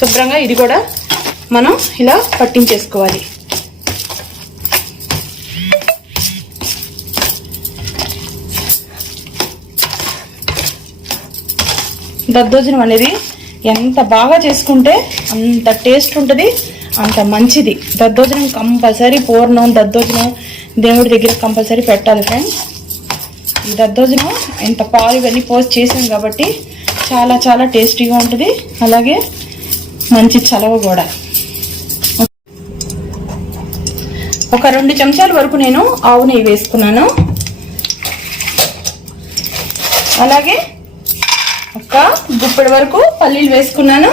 శుభ్రంగా ఇది కూడా మనం ఇలా పట్టించేసుకోవాలి. దద్దోజనం అనేది ఎంత బాగా చేసుకుంటే అంత టేస్ట్ ఉంటుంది, అంత మంచిది. దద్దోజనం కంపల్సరీ, పూర్ణం దద్దోజనం దేవుడి దగ్గర కంపల్సరీ పెట్టాలి ఫ్రెండ్స్. ఈ దద్దోజనం ఇంత పాలు ఇవన్నీ పోసి చేసాం కాబట్టి చాలా చాలా టేస్టీగా ఉంటుంది. అలాగే మంచి చలవ కూడా. ఒక 2 చెంచాల వరకు నేను ఆవు నెయ్యి వేసుకున్నాను. అలాగే ఒక గుప్పెడు వరకు పల్లీలు వేసుకున్నాను.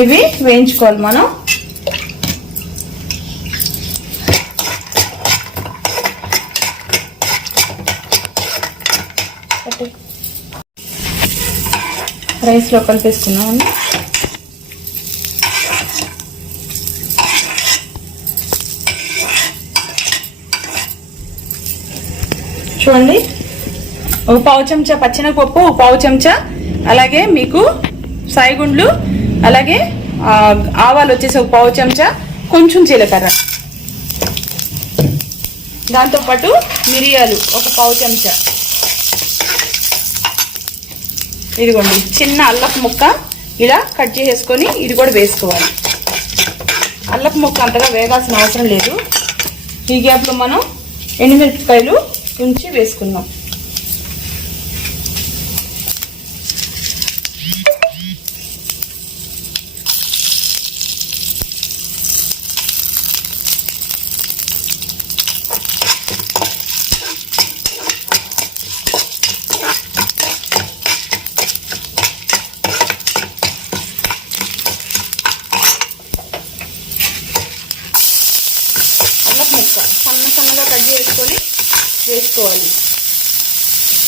ఇవి వేయించుకోవాలి మనం. రైస్లో కలిపేసుకున్నాం. చూడండి, ఒక 1/2 చెంచా పచ్చెనగపప్పు, 1/2 చెంచా అలాగే మీకు సాయిగుండ్లు, అలాగే ఆవాలు వచ్చేసి ఒక 1/2 చెంచా, కొంచెం జీలకర్ర, దాంతోపాటు మిరియాలు ఒక 1/2 చెంచా. ఇదిగోండి చిన్న అల్లపు ముక్క ఇలా కట్ చేసేసుకొని ఇది కూడా వేసుకోవాలి. అల్లపు ముక్క అంతగా వేగాల్సిన అవసరం లేదు. ఈ గ్యాప్లో మనం ఎండుమిరపకాయలు ఉంచి వేసుకుందాం. సన్నగా కట్ చేసుకొని వేసుకోవాలి.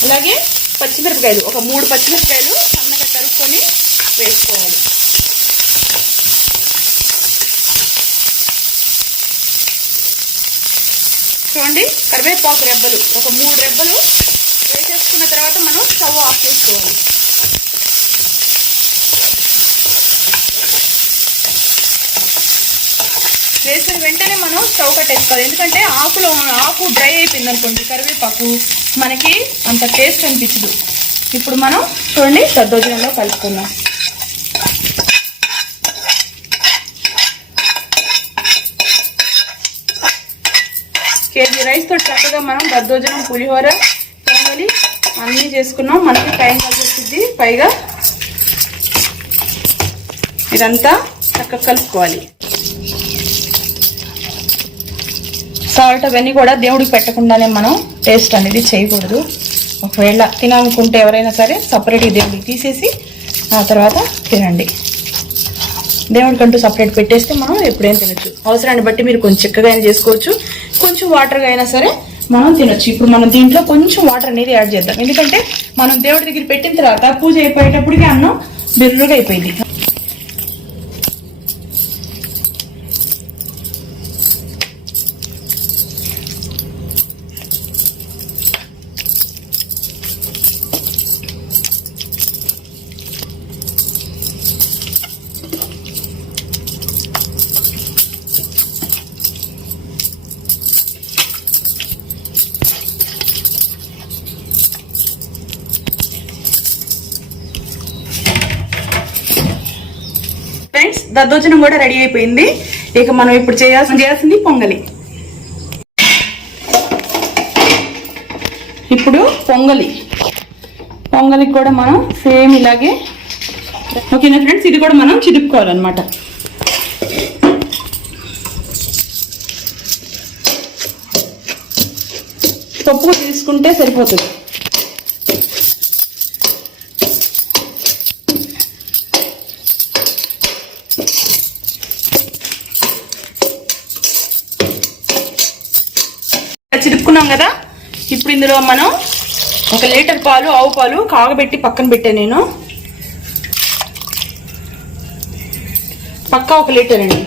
అలాగే పచ్చిమిరపకాయలు ఒక 3 పచ్చిమిరపకాయలు సన్నగా తరుక్కొని చేసుకొని వేసుకోవాలి. చూడండి కరివేపాకు రెబ్బలు ఒక 3 రెబ్బలు వేసేసుకున్న తర్వాత మనం స్టవ్ ఆఫ్ చేసుకోవాలి. వేసిన వెంటనే మనం స్టవ్ కట్టేసుకోవాలి. ఎందుకంటే ఆకు డ్రై అయిపోయింది అనుకోండి కరివేపాకు మనకి అంత టేస్ట్ అనిపించదు. ఇప్పుడు మనం చూడండి దద్దోజనంలో కలుపుకుందాం. కేజీ రైస్ తోటి చక్కగా మనం దద్దోజనం, పులిహోర, పొంగలి అన్నీ చేసుకున్నాం. మనకి టైం కలిసి వస్తుంది. పైగా ఇదంతా చక్కగా కలుపుకోవాలి. సాల్ట్ అవన్నీ కూడా దేవుడికి పెట్టకుండానే మనం టేస్ట్ అనేది చేయకూడదు. ఒకవేళ తినాలనుకుంటే ఎవరైనా సరే సపరేట్గా దేవుడికి తీసేసి ఆ తర్వాత తినండి. దేవుడికంటూ సపరేట్ పెట్టేస్తే మనం ఎప్పుడైనా తినొచ్చు. అవసరాన్ని బట్టి మీరు కొంచెం చిక్కగా అయినా చేసుకోవచ్చు, కొంచెం వాటర్గా అయినా సరే మనం తినొచ్చు. ఇప్పుడు మనం దీంట్లో కొంచెం వాటర్ అనేది యాడ్ చేద్దాం. ఎందుకంటే మనం దేవుడి దగ్గర పెట్టిన తర్వాత పూజ అయిపోయేటప్పటికి అన్నం బిర్రుగా అయిపోయింది. ఫ్రెండ్స్ దద్దోజనం కూడా రెడీ అయిపోయింది. ఇక మనం ఇప్పుడు చేయాల్సింది పొంగలి. ఇప్పుడు పొంగలికి కూడా మనం సేమ్ ఇలాగే ఓకేనా ఫ్రెండ్స్. ఇది కూడా మనం చిదుపుకోవాలన్నమాట. పప్పు తీసుకుంటే సరిపోతుంది. చిరుక్కున్నాం కదా. ఇప్పుడు ఇందులో మనం 1 లీటర్ పాలు, ఆవు పాలు కాగబెట్టి పక్కన పెట్టాను నేను. పక్కా 1 లీటర్ అండి.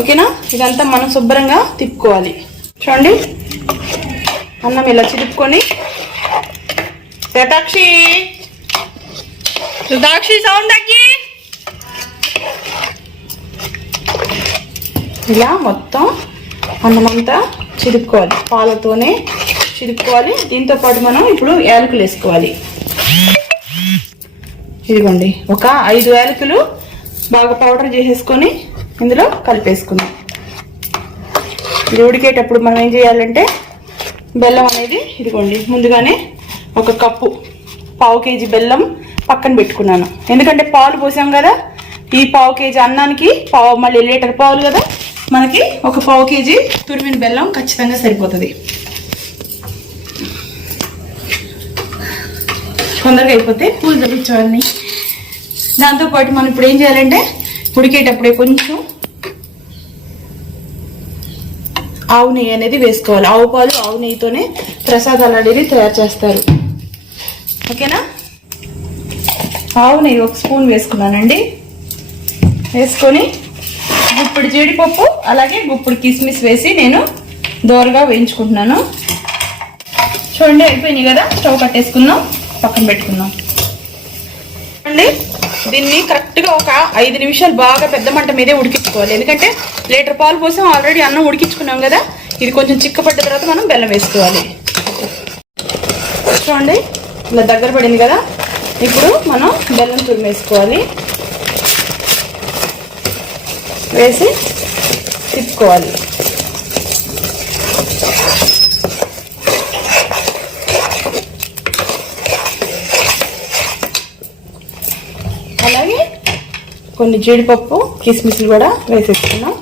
ఓకేనా. ఇదంతా మనం శుభ్రంగా తిప్పుకోవాలి. చూడండి అన్నం ఇలా చిరుక్కొని రుద్రాక్షి సౌండ్ తగ్గి ఇలా మొత్తం అన్నమంతా చిరుక్కోవాలి. పాలతోనే చిరుక్కోవాలి. దీంతో పాటు మనం ఇప్పుడు యాలకులు వేసుకోవాలి. ఇదిగోండి ఒక 5 యాలకులు బాగా పౌడర్ చేసేసుకొని ఇందులో కలిపేసుకుందాం. ఇది ఉడికేటప్పుడు మనం ఏం చేయాలంటే బెల్లం అనేది ఇదిగోండి ముందుగానే 1 కప్పు 1/2 కేజీ బెల్లం పక్కన పెట్టుకున్నాను. ఎందుకంటే పాలు పోసాం కదా. ఈ 1/2 కేజీ అన్నానికి మళ్ళీ లీటర్ పాలు కదా, మనకి 1/2 కేజీ తురిమిన బెల్లం ఖచ్చితంగా సరిపోతుంది. తొందరగా అయిపోతే పూలు తెప్పించేవాళ్ళని. దాంతోపాటు మనం ఇప్పుడు ఏం చేయాలంటే ఉడికేటప్పుడే కొంచెం ఆవు నెయ్యి అనేది వేసుకోవాలి. ఆవు పాలు, ఆవు నెయ్యితోనే ప్రసాదాలు అనేది తయారు చేస్తారు. ఓకేనా. ఆవు నెయ్యి 1 స్పూన్ వేసుకున్నానండి. వేసుకొని గుప్పుడు జీడిపప్పు అలాగే గుప్పుడు కిస్మిస్ వేసి నేను దోరగా వేయించుకుంటున్నాను. చూడండి అయిపోయినాయి కదా. స్టవ్ కట్టేసుకుందాం, పక్కన పెట్టుకుందాం. చూడండి దీన్ని కరెక్ట్గా ఒక 5 నిమిషాలు బాగా పెద్ద మంట మీదే ఉడికించుకోవాలి. ఎందుకంటే లీటర్ పాలు పోసాం, ఆల్రెడీ అన్నం ఉడికించుకున్నాం కదా. ఇది కొంచెం చిక్కపడ్డ తర్వాత మనం బెల్లం వేసుకోవాలి. చూడండి ఇలా దగ్గర పడింది కదా. ఇప్పుడు మనం బెల్లం తురిమేసుకోవాలి. వేసి తిప్పుకోవాలి. అలాగే కొన్ని జీడిపప్పు, కిస్మిస్లు కూడా వేసేసుకున్నాం.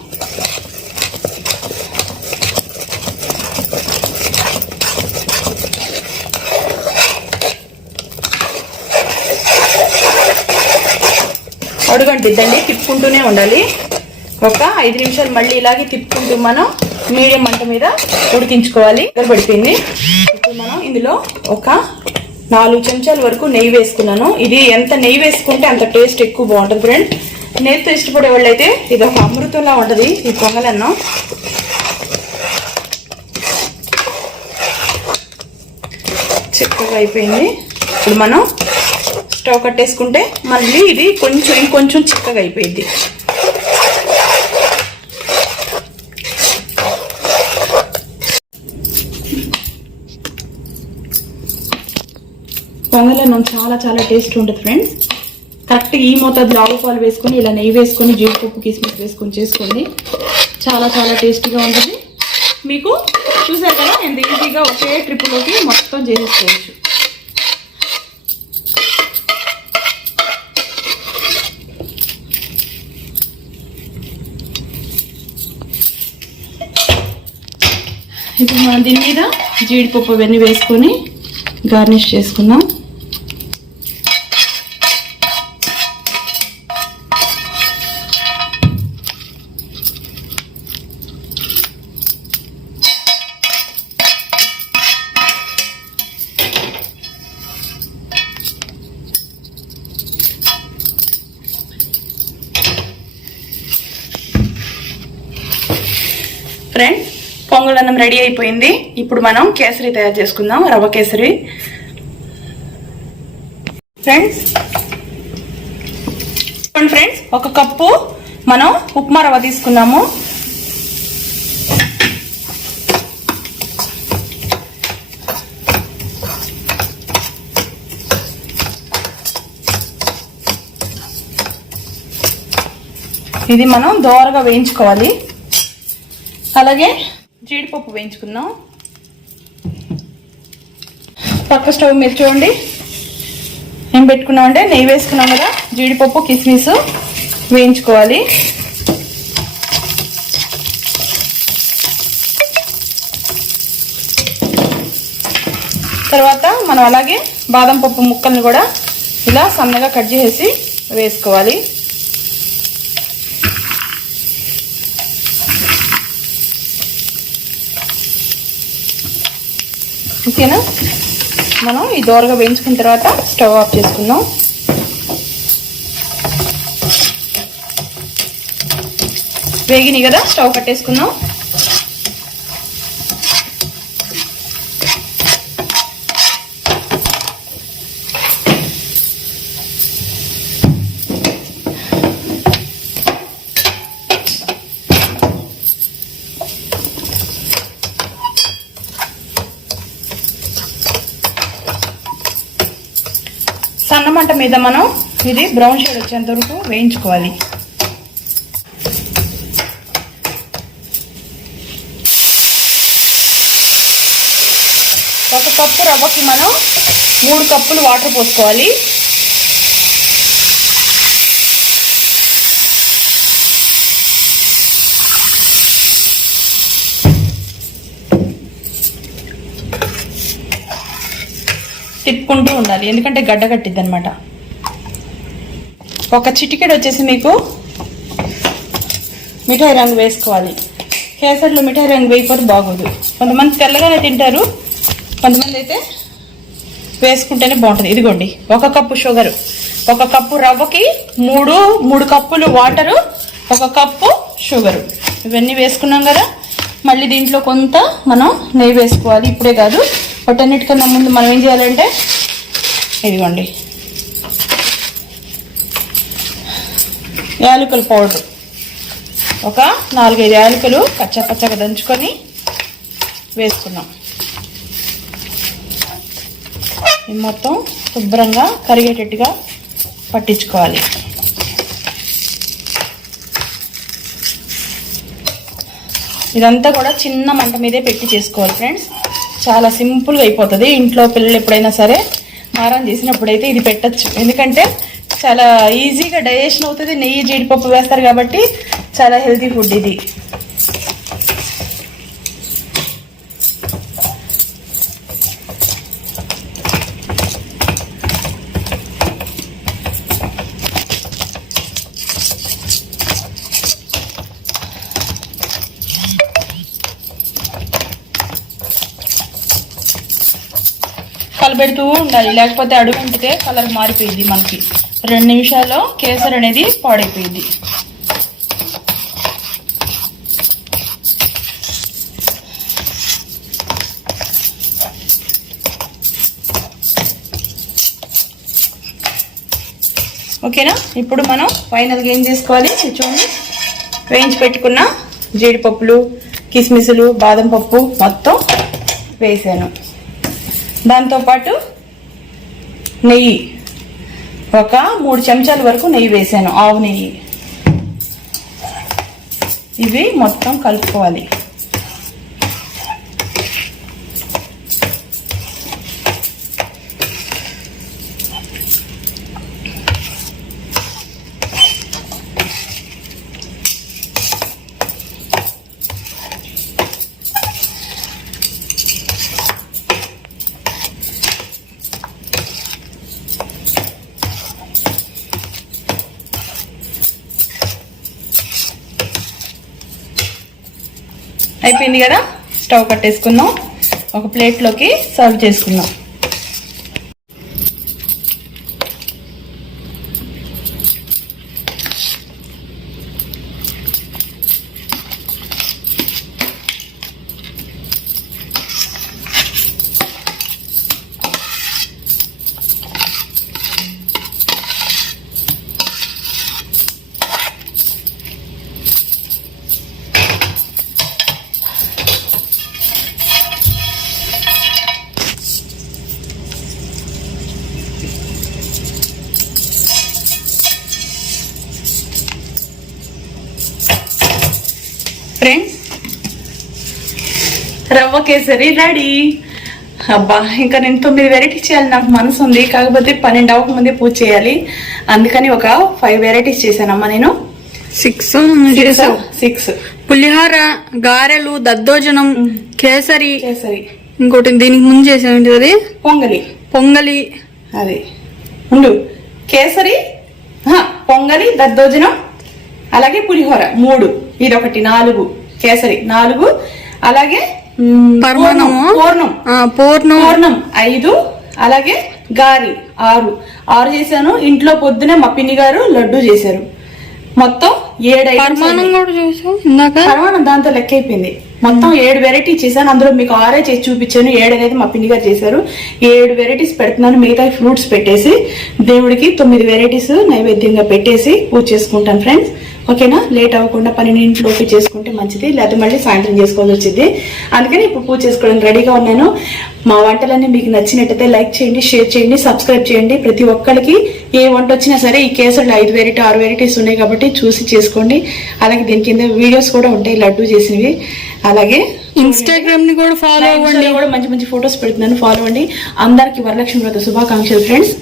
అడుగంటిద్దండి, తిప్పుకుంటూనే ఉండాలి. ఒక 5 నిమిషాలు మళ్ళీ ఇలాగే తిప్పుకుంటూ మనం మీడియం మంట మీద ఉడికించుకోవాలి. దగ్గర పడిపోయింది. ఇప్పుడు మనం ఇందులో ఒక 4 చెంచాల వరకు నెయ్యి వేసుకున్నాను. ఇది ఎంత నెయ్యి వేసుకుంటే అంత టేస్ట్ ఎక్కువ బాగుంటుంది ఫ్రెండ్. నెయ్యితో ఇష్టపడే వాళ్ళు అయితే ఇది ఒక అమృతంలా ఉంటుంది ఈ పొంగలన్నం. చక్కగా అయిపోయింది. ఇప్పుడు మనం స్టవ్ కట్టేసుకుంటే మళ్ళీ ఇది ఇంకొంచెం చిక్కగా అయిపోయింది. పొంగలన్నం చాలా చాలా టేస్ట్ ఉంటుంది ఫ్రెండ్స్. కరెక్ట్గా ఈ మోతాదులో ఆవు పాలు వేసుకొని ఇలా నెయ్యి వేసుకొని జీడిపప్పు కిస్మిస్ వేసుకొని చేసుకోండి. చాలా చాలా టేస్టీగా ఉంటుంది. మీకు చూసారు కదా ఎంత ఈజీగా ఒకే ట్రిప్లోకి మొత్తం చేసేసుకోవచ్చు. ఇప్పుడు మనం దీని మీద జీడిపప్పు అవన్నీ వేసుకొని గార్నిష్ చేసుకుందాం. ఫ్రెండ్స్ పొంగలన్నం రెడీ అయిపోయింది. ఇప్పుడు మనం కేసరి తయారు చేసుకుందాం, రవ్వ కేసరి. ఫ్రెండ్స్ 1 కప్పు మనం ఉప్మా రవ్వ తీసుకున్నాము. ఇది మనం దోరగా వేయించుకోవాలి. అలాగే జీడిపప్పు వేయించుకుందాం. పక్క స్టవ్ మీద చూడండి ఏం పెట్టుకున్నామంటే నెయ్యి వేసుకున్నాం కదా, జీడిపప్పు కిస్మిస్ వేయించుకోవాలి. తర్వాత మనం అలాగే బాదం పప్పు ముక్కల్ని కూడా ఇలా సన్నగా కట్ చేసి వేసుకోవాలి. ఓకేనా? మనం ఈ దోరగా వేయించుకున్న తర్వాత స్టవ్ ఆఫ్ చేసుకుందాం. వేగినాయి కదా, స్టవ్ కట్టేసుకుందాం. సన్నమంట మీద మనం ఇది బ్రౌన్ షేడ్ వచ్చేంత వరకు వేయించుకోవాలి. ఒక కప్పు రవ్వకి మనం 3 కప్పులు వాటర్ పోసుకోవాలి. తిప్పుకుంటూ ఉండాలి, ఎందుకంటే గడ్డ కట్టిద్ది అనమాట. ఒక చిటికెడు వచ్చేసి మీకు మిఠాయి రంగు వేసుకోవాలి. కేసరిలో మిఠాయి రంగు వేయకపోతే బాగోదు. కొంతమంది తెల్లగానే తింటారు, కొంతమంది అయితే వేసుకుంటేనే బాగుంటుంది. ఇదిగోండి 1 కప్పు షుగర్, 1 కప్పు రవ్వకి 3 కప్పులు వాటరు, 1 కప్పు షుగరు, ఇవన్నీ వేసుకున్నాం కదా. మళ్ళీ దీంట్లో కొంత మనం నెయ్యి వేసుకోవాలి. ఇప్పుడే కాదు, వాటన్నిటికన్నా ముందు మనం ఏం చేయాలంటే ఇదిగోండి యాలకుల పౌడర్, ఒక 4-5 యాలకులు పచ్చగా దంచుకొని వేసుకున్నాం. ఇది మొత్తం శుభ్రంగా కరిగేటట్టుగా పట్టించుకోవాలి. ఇదంతా కూడా చిన్న మంట మీదే పెట్టి చేసుకోవాలి ఫ్రెండ్స్. చాలా సింపుల్గా అయిపోతుంది. ఇంట్లో పిల్లలు ఎప్పుడైనా సరే మారం చేసినప్పుడైతే ఇది పెట్టచ్చు, ఎందుకంటే చాలా ఈజీగా డైజెషన్ అవుతుంది. నెయ్యి జీడిపప్పు వేస్తారు కాబట్టి చాలా హెల్తీ ఫుడ్ ఇది. కలబెడుతూ ఉండాలి, లేకపోతే అడుగుంటే కలర్ మారిపోయింది. మనకి 2 నిమిషాల్లో కేసరి అనేది పాడైపోయింది. ఓకేనా? ఇప్పుడు మనం ఫైనల్గా ఏం చేసుకోవాలి చూడండి. వేయించి పెట్టుకున్న జీడిపప్పులు, కిస్మిస్లు, బాదం పప్పు మొత్తం వేసాను. దాంతోపాటు నెయ్యి ఒక 3 చెంచాల వరకు నెయ్యి వేసాను, ఆవు నెయ్యి. ఇవి మొత్తం కలుపుకోవాలి. అయిపోయింది కదా, స్టవ్ కట్టేసుకుందాం. ఒక ప్లేట్లోకి సర్వ్ చేసుకుందాం. ఫ్రెండ్స్, రవ్వ కేసరి రెడీ. అబ్బా, ఇంకా నేను 9 వెరైటీస్ చేయాలి నాకు మనసు ఉంది. కాకపోతే 12 అవ్వక ముందే పూజ చేయాలి. అందుకని ఒక 5 వెరైటీస్ చేశానమ్మా నేను. 6 పులిహార, గారెలు, దద్దోజనం, కేసరి. ఇంకోటి దీనికి ముందు చేసామండి, అది పొంగలి. అది ఉండు, కేసరి, పొంగలి, దద్దోజనం, అలాగే పులిహోర 3, ఇదొకటి 4, కేసరి 4, అలాగే పూర్ణం 5, అలాగే గారి 6 చేశాను. ఇంట్లో పొద్దునే మా పిన్ని గారు లడ్డు చేశారు. మొత్తం 7 పరమాణం దాంతో లెక్క అయిపోయింది. మొత్తం 7 వెరైటీ చేశాను. అందులో మీకు 6 చేసి చూపించాను, 7 అనేది మా పిన్ని గారు చేశారు. 7 వెరైటీస్ పెడుతున్నాను. మిగతా ఫ్రూట్స్ పెట్టేసి దేవుడికి 9 వెరైటీస్ నైవేద్యంగా పెట్టేసి పూజ చేసుకుంటాను ఫ్రెండ్స్. ఓకేనా? లేట్ అవ్వకుండా 12 చేసుకుంటే మంచిది, లేకపోతే మళ్ళీ సాయంత్రం చేసుకోవాల్సి వచ్చింది. అందుకని ఇప్పుడు పూజ చేసుకోవడానికి రెడీగా ఉన్నాను. మా వంటలన్నీ మీకు నచ్చినట్టయితే లైక్ చేయండి, షేర్ చేయండి, సబ్స్క్రైబ్ చేయండి. ప్రతి ఒక్కరికి ఏ వంట వచ్చినా సరే ఈ కేసరిలో 5 వెరైటీ 6 వెరైటీస్ ఉన్నాయి కాబట్టి చూసి చేసుకోండి. అలాగే దీని కింద వీడియోస్ కూడా ఉంటాయి లడ్డు చేసినవి. అలాగే ఇన్స్టాగ్రామ్ ని కూడా ఫాలో అవ్వండి, కూడా మంచి మంచి ఫొటోస్ పెడుతున్నాను, ఫాలో అవ్వండి. అందరికి వరలక్ష్మి వ్రత శుభాకాంక్షలు ఫ్రెండ్స్.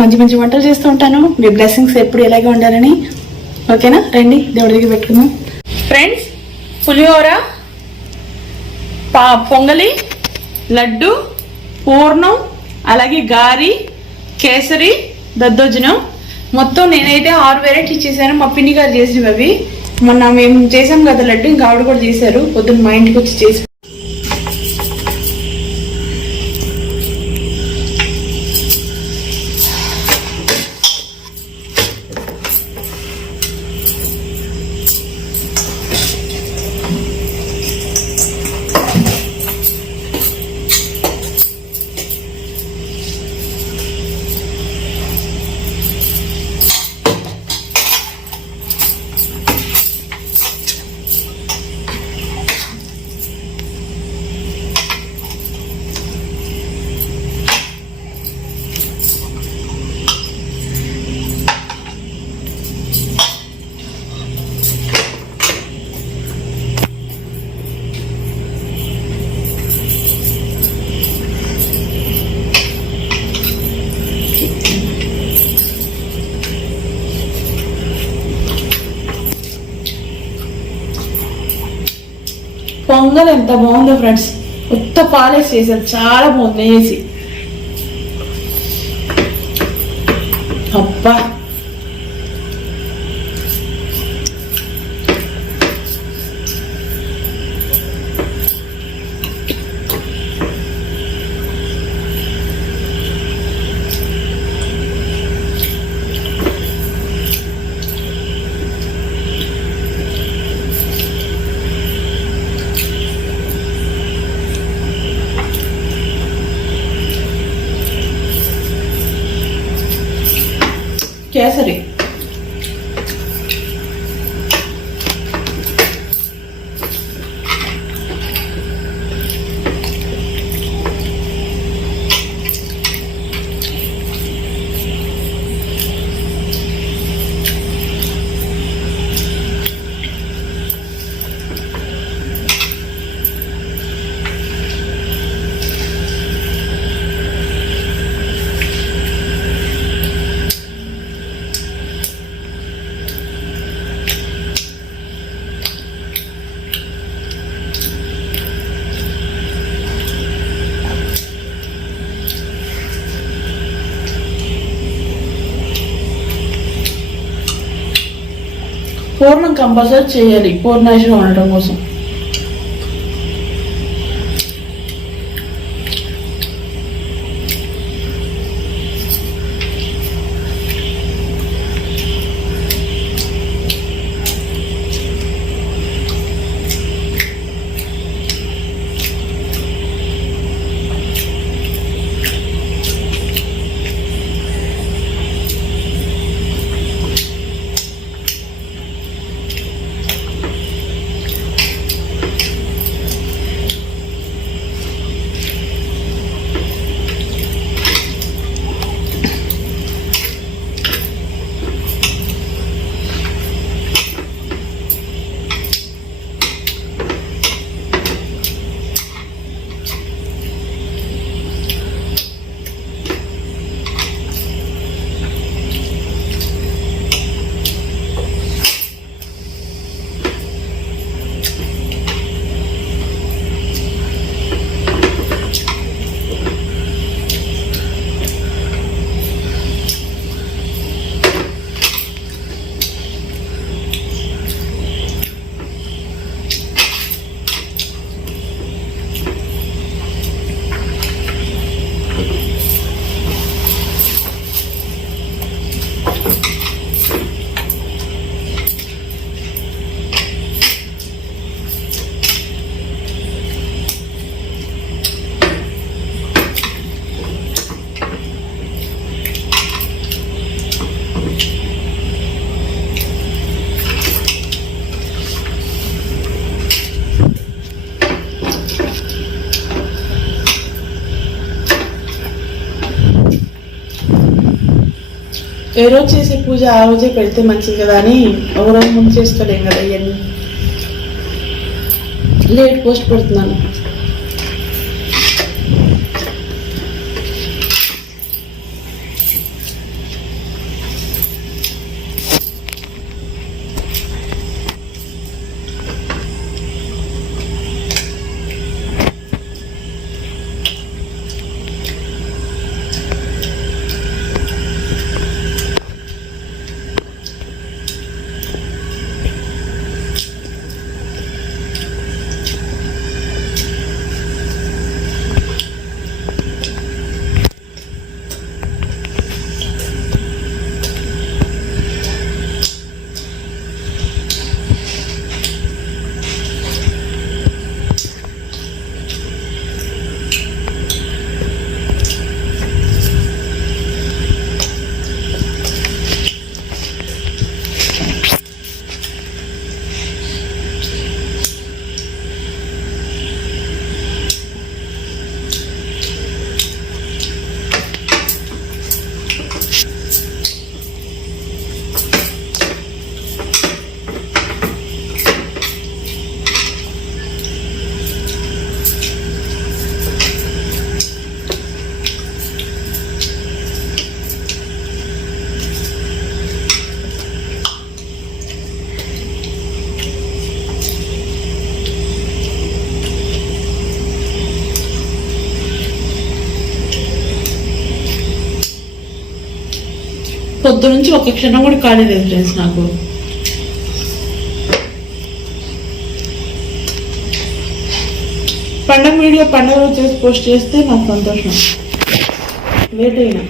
మంచి మంచి వంటలు చేస్తూ ఉంటాను. మీ బ్లెస్సింగ్స్ ఎప్పుడు ఎలాగే ఉండాలని. ఓకేనా? రండి దేవుడి దగ్గర పెట్టుకుందాం ఫ్రెండ్స్. పులిహోర, పొంగలి, లడ్డు, పూర్ణం, అలాగే గారి, కేసరి, దద్దోజనం మొత్తం నేనైతే 6 వెరైటీ చేశాను. మా పిన్ని గారు చేసినవి అవి. మొన్న మేము చేసాం కదా లడ్డు, ఇంకా ఆవిడ కూడా చేశారు. పొద్దున్న మా ఇంటికి వచ్చి చేసి పొంగల్ ఎంత బాగుందో ఫ్రెండ్స్. ఉత్త పాలేసి చేశారు, చాలా బాగుంది వేసి. అబ్బా, పూర్ణం కంపల్సరీ చేయాలి పూర్ణాశం ఉండటం కోసం. ఏ రోజు చేసే పూజ ఆ రోజే పెడితే మంచిది కదా అని ఒక రోజు ముందు చేసుకోలేం కదా. ఇవన్నీ లేట్ పోస్ట్ పెడుతున్నాను. పొద్దు నుంచి ఒక క్షణం కూడా ఖాళీ లేదు ఫ్రెండ్స్. నాకు పండగ వీడియో పండగ వచ్చేసి పోస్ట్ చేస్తే నాకు సంతోషం. లేట్ అయినా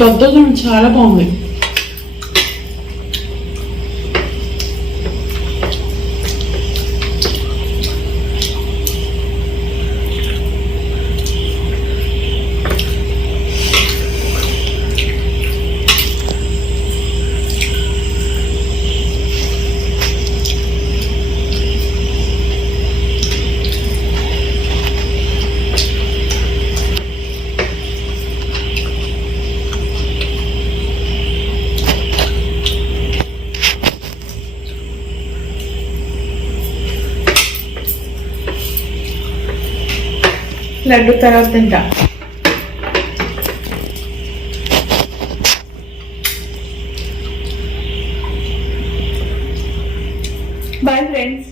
దద్దోజనం చాలా బాగుంది. లడ్డు తర్వాత తింటా. Bye friends.